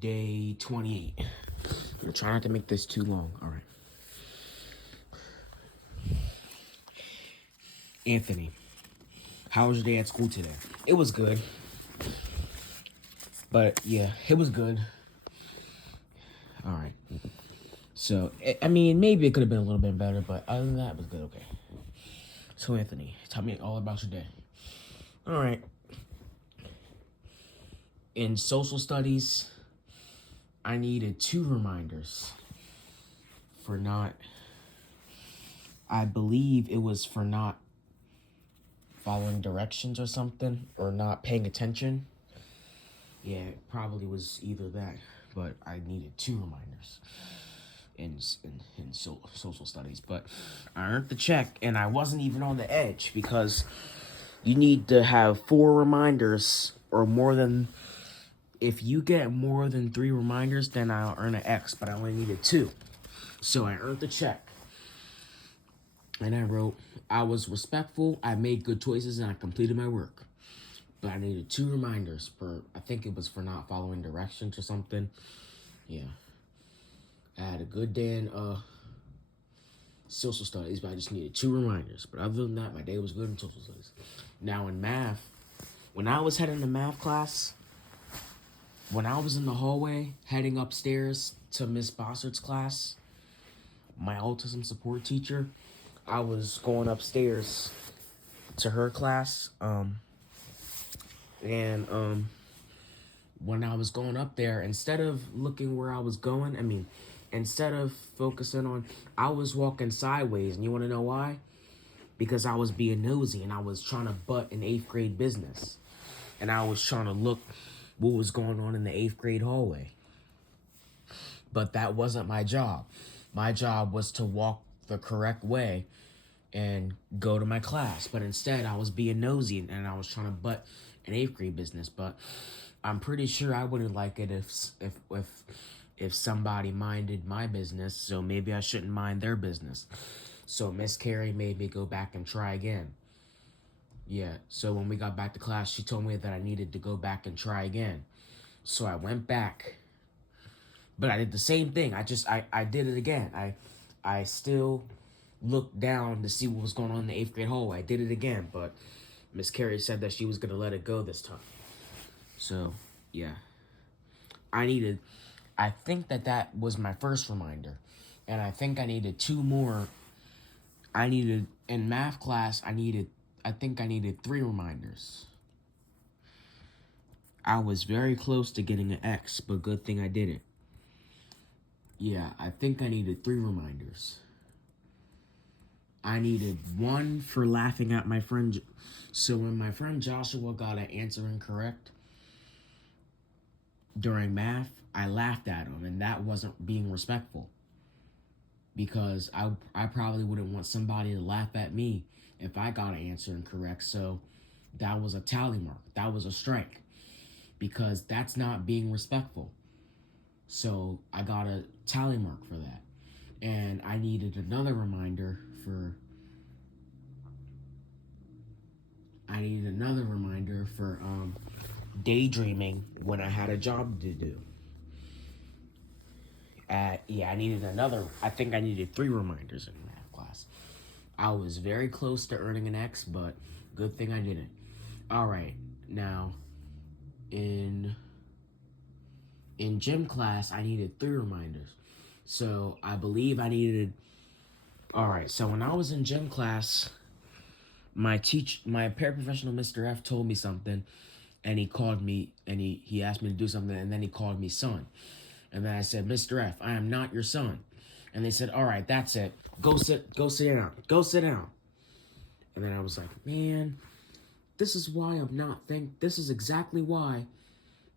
Day 28. I'm trying not to make this too long. All right. Anthony, how was your day at school today? It was good. But yeah, it was good. All right. So, I mean, maybe it could have been a little bit better, but other than that, it was good. Okay. So, Anthony, tell me all about your day. All right. In social studies, I needed 2 reminders for not, I believe it was for not following directions or something, or not paying attention. Yeah, it probably was either that, but I needed 2 reminders in social studies. But I earned the check, and I wasn't even on the edge because you need to have 4 reminders or more than. If you get more than 3 reminders, then I'll earn an X, but I only needed 2. So I earned the check. And I wrote, I was respectful, I made good choices, and I completed my work. But I needed 2 reminders for, I think it was for not following directions or something. Yeah. I had a good day in social studies, but I just needed 2 reminders. But other than that, my day was good in social studies. Now in math, when I was heading to math class, when I was in the hallway heading upstairs to Miss Bossard's class, my autism support teacher, I was going upstairs to her class, and when I was going up there, instead of looking where I was going, instead of focusing on, I was walking sideways, and you want to know why? Because I was being nosy, and I was trying to butt an 8th grade business, and I was trying to look what was going on in the 8th grade hallway. But that wasn't my job. My job was to walk the correct way and go to my class. But instead, I was being nosy and I was trying to butt an 8th grade business. But I'm pretty sure I wouldn't like it if somebody minded my business. So maybe I shouldn't mind their business. So Miss Carey made me go back and try again. Yeah, so when we got back to class, she told me that I needed to go back and try again. So I went back, but I did the same thing. I did it again. I still looked down to see what was going on in the 8th grade hallway. I did it again, but Miss Carey said that she was going to let it go this time. So, yeah. I think that was my first reminder. And I think I needed 2 more. In math class, I think I needed 3 reminders. I was very close to getting an X, but good thing I did it. Yeah, I think I needed 3 reminders. I needed 1 for laughing at my friend. So when my friend Joshua got an answer incorrect during math, I laughed at him, and that wasn't being respectful. Because I probably wouldn't want somebody to laugh at me if I got an answer incorrect. So that was a tally mark. That was a strike. Because that's not being respectful. So I got a tally mark for that. And I needed another reminder for daydreaming when I had a job to do. I think I needed 3 reminders in math class. I was very close to earning an X, but good thing I didn't. All right, now in gym class, I needed 3 reminders. So I believe I needed. All right, so when I was in gym class, my paraprofessional Mr. F told me something, and he called me, and he asked me to do something, and then he called me son. And then I said, Mr. F, I am not your son. And they said, all right, that's it. Go sit down. Go sit down. And then I was like, man, this is exactly why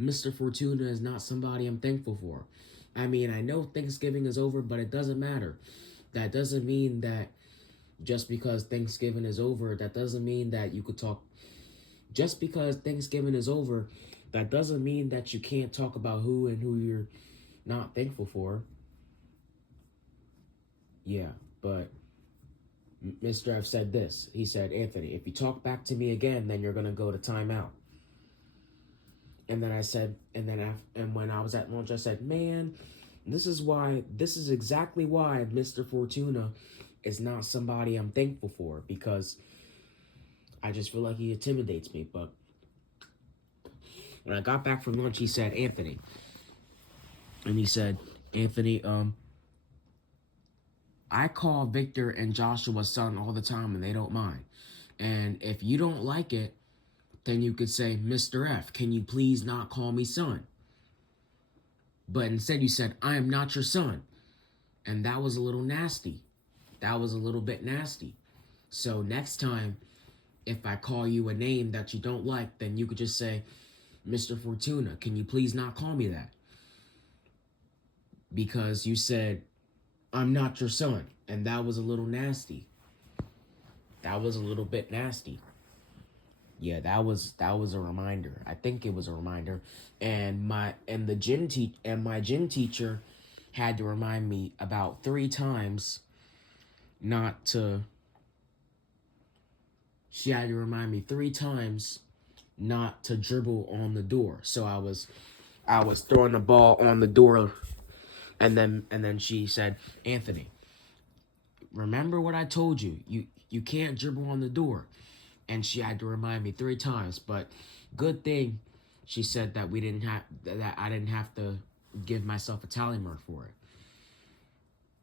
Mr. Fortuna is not somebody I'm thankful for. I mean, I know Thanksgiving is over, but it doesn't matter. That doesn't mean that just because Thanksgiving is over, that doesn't mean that you could talk. Just because Thanksgiving is over, that doesn't mean that you can't talk about who you're not thankful for. Yeah, but Mr. F said this. He said, Anthony, if you talk back to me again, then you're going to go to timeout. And then I said, and when I was at lunch, I said, man, this is exactly why Mr. Fortuna is not somebody I'm thankful for, because I just feel like he intimidates me. But when I got back from lunch, he said, Anthony, I call Victor and Joshua son all the time and they don't mind. And if you don't like it, then you could say, Mr. F, can you please not call me son? But instead you said, I am not your son. And that was a little nasty. That was a little bit nasty. So next time, if I call you a name that you don't like, then you could just say, Mr. Fortuna, can you please not call me that? Because you said, I'm not your son. And that was a little nasty. That was a little bit nasty. Yeah, that was a reminder. I think it was a reminder. And my gym teacher had to remind me about 3 times not to she had to remind me 3 times not to dribble on the door. So I was throwing the ball on the door, and then she said, Anthony, remember what I told you. You can't dribble on the door. And she had to remind me 3 times. But good thing she said that I didn't have to give myself a tally mark for it.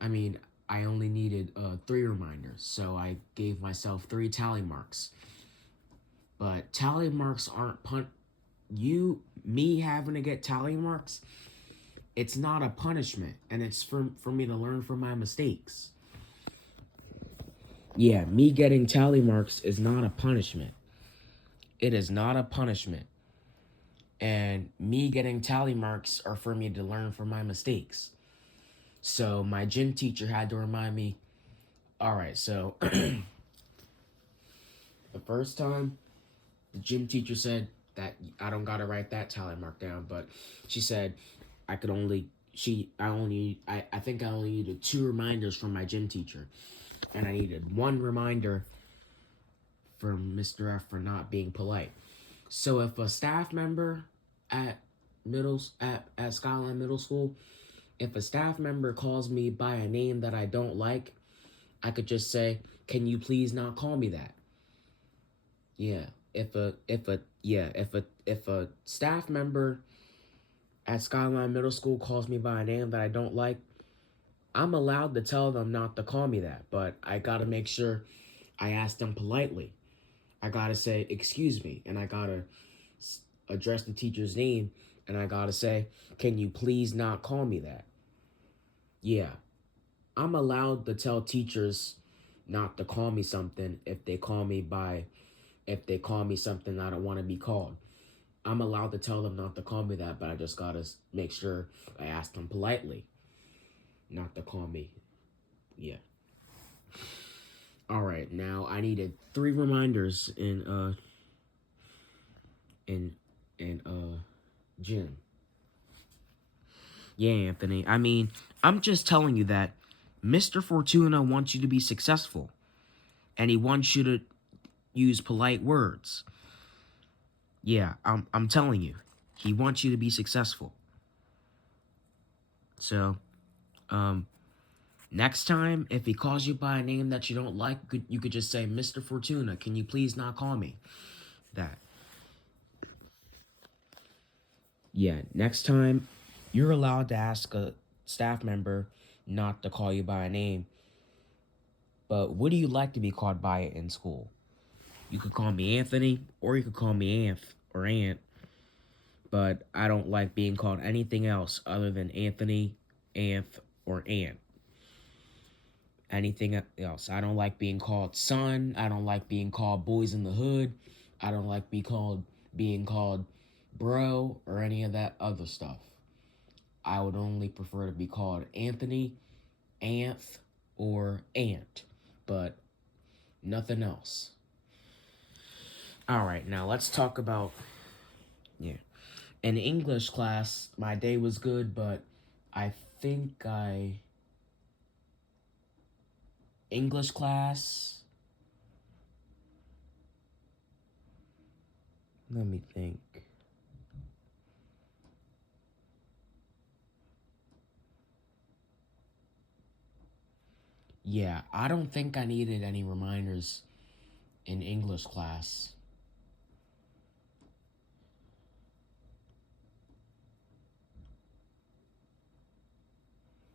I mean, I only needed 3 reminders, so I gave myself 3 tally marks. But tally marks aren't me having to get tally marks, it's not a punishment, and it's for me to learn from my mistakes. Yeah, me getting tally marks is not a punishment. It is not a punishment. And me getting tally marks are for me to learn from my mistakes. So my gym teacher had to remind me, all right, so the first time the gym teacher said that I don't gotta write that tally mark down, but she said I think I only needed 2 reminders from my gym teacher. And I needed 1 reminder from Mr. F for not being polite. So if a staff member at Skyline Middle School, if a staff member calls me by a name that I don't like, I could just say, "Can you please not call me that?" Yeah. If a staff member at Skyline Middle School calls me by a name that I don't like, I'm allowed to tell them not to call me that, but I gotta make sure I ask them politely. I gotta say, excuse me, and I gotta address the teacher's name, and I gotta say, can you please not call me that? Yeah, I'm allowed to tell teachers not to call me something if they call me something I don't want to be called. I'm allowed to tell them not to call me that, but I just gotta make sure I ask them politely not to call me. Yeah. All right, now I needed 3 reminders in gym. Yeah, Anthony. I mean, I'm just telling you that Mr. Fortuna wants you to be successful, and he wants you to use polite words. Yeah, I'm telling you, he wants you to be successful. So, next time, if he calls you by a name that you don't like, you could just say, Mr. Fortuna, can you please not call me that? Yeah, next time, you're allowed to ask a staff member not to call you by a name. But what do you like to be called by in school? You could call me Anthony, or you could call me Anth or Aunt. But I don't like being called anything else other than Anthony, Anth, or Aunt. Anything else. I don't like being called son. I don't like being called boys in the hood. I don't like being called bro or any of that other stuff. I would only prefer to be called Anthony, Anth, or Aunt, but nothing else. All right, now let's talk about, yeah. In English class, my day was good, but I think English class, let me think. Yeah, I don't think I needed any reminders in English class.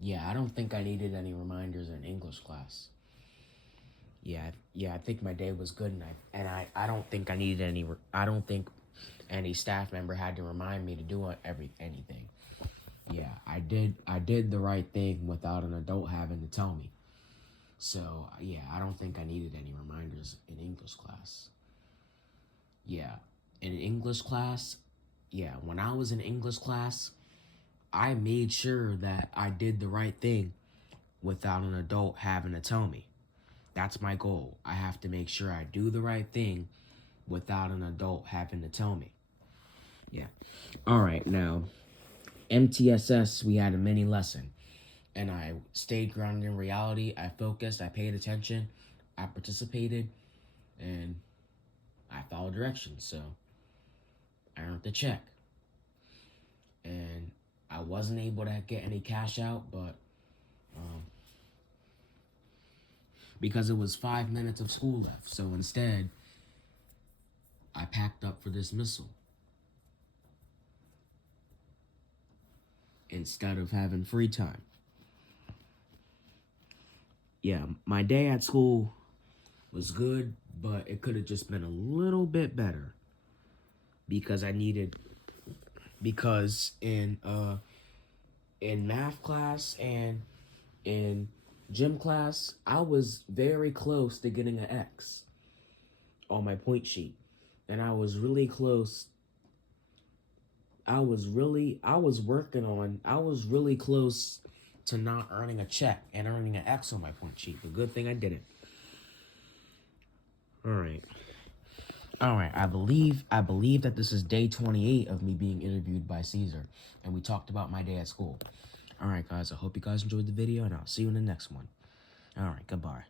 Yeah, I don't think I needed any reminders in English class. Yeah, I think my day was good, and I don't think I needed any. I don't think any staff member had to remind me to do anything. Yeah, I did the right thing without an adult having to tell me. So yeah, I don't think I needed any reminders in English class. Yeah, in English class, yeah, when I was in English class, I made sure that I did the right thing without an adult having to tell me. That's my goal. I have to make sure I do the right thing without an adult having to tell me. Yeah. All right, now, MTSS, we had a mini lesson, and I stayed grounded in reality. I focused, I paid attention, I participated, and I followed directions. So I earned the check. And I wasn't able to get any cash out, but um, because it was 5 minutes of school left. So instead, I packed up for dismissal instead of having free time. Yeah, my day at school was good, but it could have just been a little bit better because I needed because in math class and in gym class, I was very close to getting an X on my point sheet. And I was really close. I was really close to not earning a check and earning an X on my point sheet. The good thing I didn't. All right. All right, I believe that this is day 28 of me being interviewed by Cesar, and we talked about my day at school. All right, guys, I hope you guys enjoyed the video, and I'll see you in the next one. All right, goodbye.